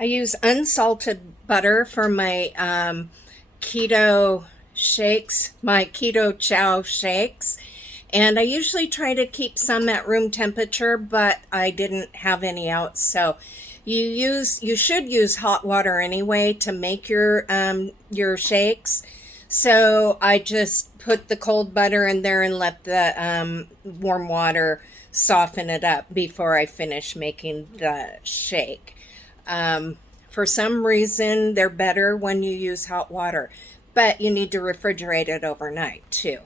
I use unsalted butter for my keto shakes, my Keto Chow shakes. And I usually try to keep some at room temperature, but I didn't have any out. So you should use hot water anyway to make your shakes. So I just put the cold butter in there and let the warm water soften it up before I finish making the shake. For some reason, they're better when you use hot water, but you need to refrigerate it overnight too.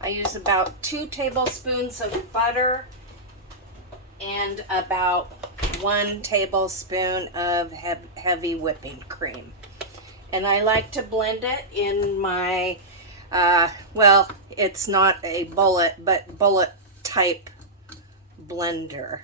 I use about 2 tablespoons of butter and about 1 tablespoon of heavy whipping cream. And I like to blend it in my, well, it's not a bullet, but bullet type blender.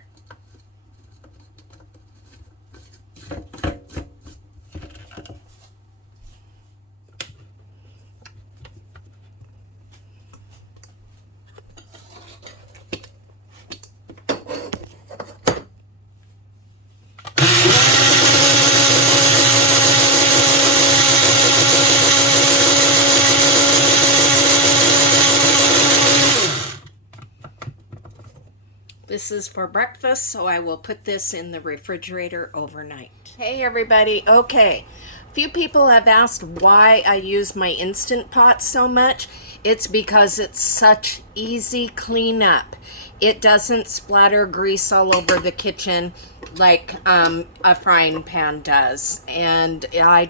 This is for breakfast, so I will put this in the refrigerator overnight. Hey everybody, okay. A few people have asked why I use my Instant Pot so much. It's because it's such easy cleanup. It doesn't splatter grease all over the kitchen like a frying pan does. And I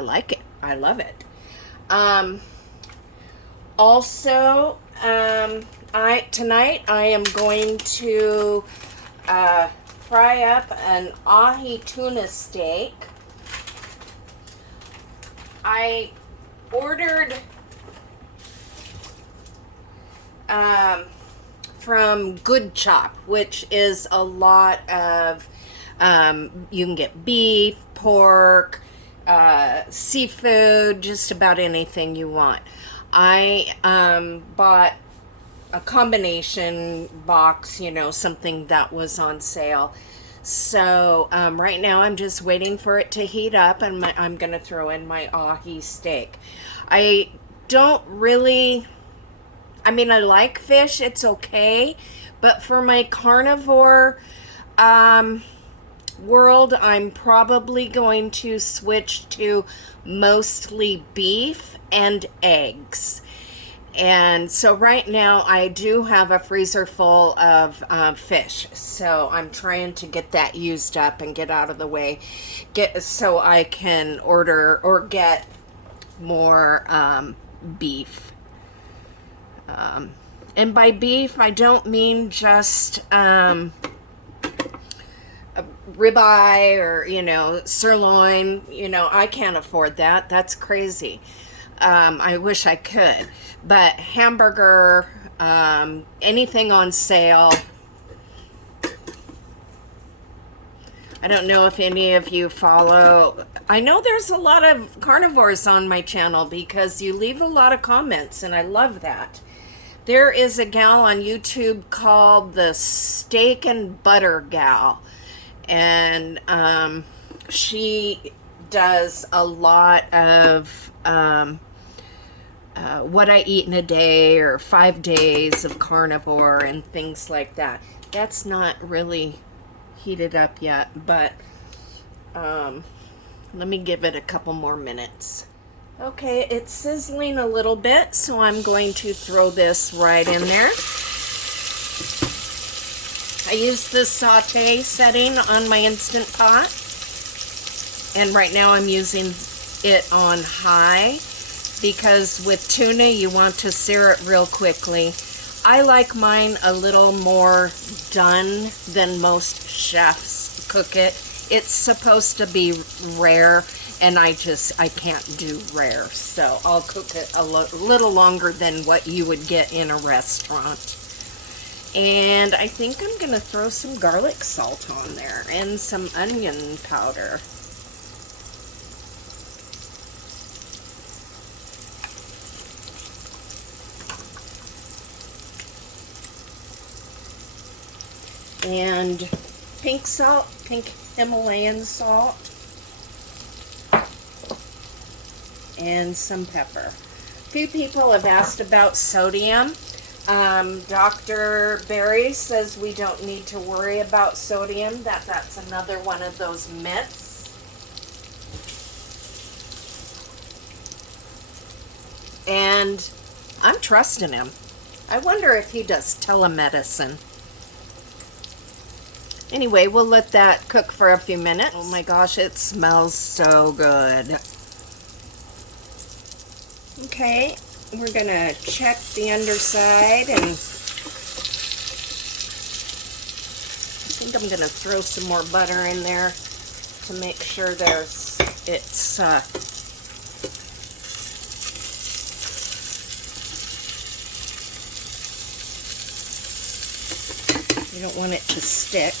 like it. I love it. Also, tonight I am going to fry up an ahi tuna steak. I ordered from Good Chop, which is a lot of you can get beef, pork, seafood, just about anything you want. I bought a combination box, something that was on sale. So right now I'm just waiting for it to heat up, and I'm going to throw in my ahi steak. I don't really, I like fish, it's okay, but for my carnivore world, I'm probably going to switch to mostly beef and eggs. And so right now I do have a freezer full of fish, so I'm trying to get that used up and get out of the way, so I can order or get more beef. And by beef, I don't mean just a ribeye or sirloin. I can't afford that. That's crazy. I wish I could, but hamburger, anything on sale. I don't know if any of you follow. I know there's a lot of carnivores on my channel because you leave a lot of comments, and I love that. There is a gal on YouTube called the Steak and Butter Gal, and she does a lot of what I eat in a day, or 5 days of carnivore and things like that. That's not really heated up yet, but let me give it a couple more minutes. Okay, it's sizzling a little bit, so I'm going to throw this right in there. I use the saute setting on my Instant Pot, and right now I'm using it on high, because with tuna you want to sear it real quickly. I like mine a little more done than most chefs cook it. It's supposed to be rare, and I can't do rare, so I'll cook it a little longer than what you would get in a restaurant. And I think I'm going to throw some garlic salt on there and some onion powder. And pink salt, pink Himalayan salt, and some pepper. A few people have asked about sodium. Dr. Barry says we don't need to worry about sodium, that's another one of those myths. And I'm trusting him. I wonder if he does telemedicine. Anyway, we'll let that cook for a few minutes. Oh my gosh, it smells so good. Okay, we're gonna check the underside, and I think I'm gonna throw some more butter in there to make sure it's you don't want it to stick.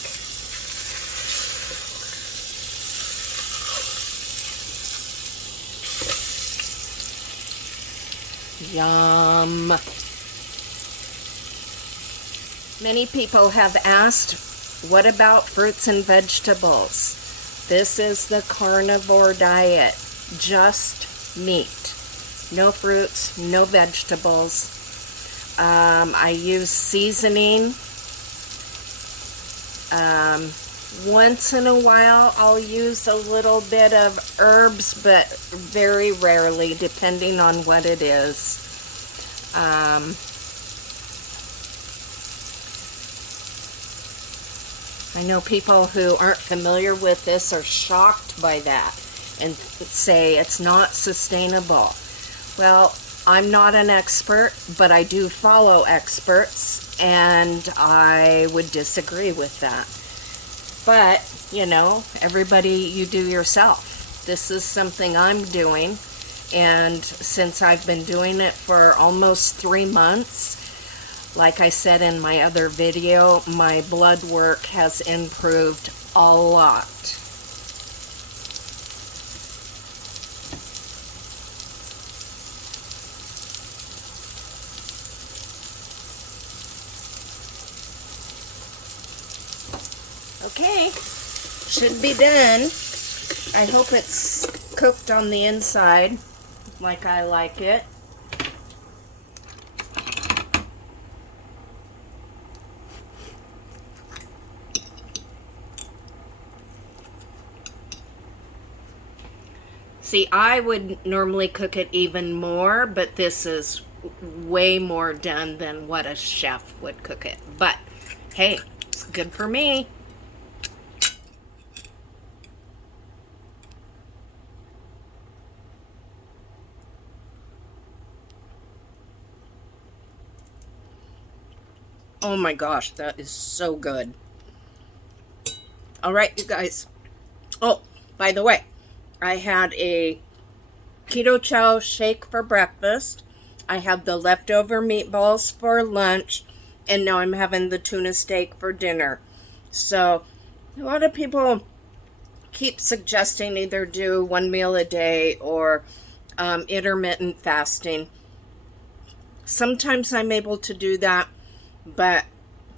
Yum. Many people have asked, what about fruits and vegetables? This is the carnivore diet. Just meat. No fruits, no vegetables. I use seasoning. Once in a while I'll use a little bit of herbs, but very rarely, depending on what it is. I know people who aren't familiar with this are shocked by that and say it's not sustainable. Well, I'm not an expert, but I do follow experts, and I would disagree with that. But, you know, everybody, you do yourself. This is something I'm doing, and since I've been doing it for almost 3 months, like I said in my other video, my blood work has improved a lot. Okay, should be done. I hope it's cooked on the inside like I like it. See, I would normally cook it even more, but this is way more done than what a chef would cook it. But hey, it's good for me. Oh my gosh, that is so good. All right, you guys. Oh, by the way, I had a Keto Chow shake for breakfast. I had the leftover meatballs for lunch, and now I'm having the tuna steak for dinner. So, a lot of people keep suggesting either do 1 meal a day or intermittent fasting. Sometimes I'm able to do that, but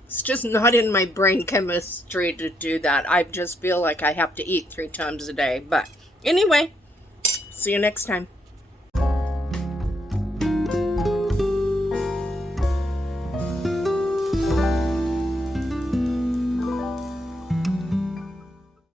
it's just not in my brain chemistry to do that. I just feel like I have to eat 3 times a day. But anyway, see you next time.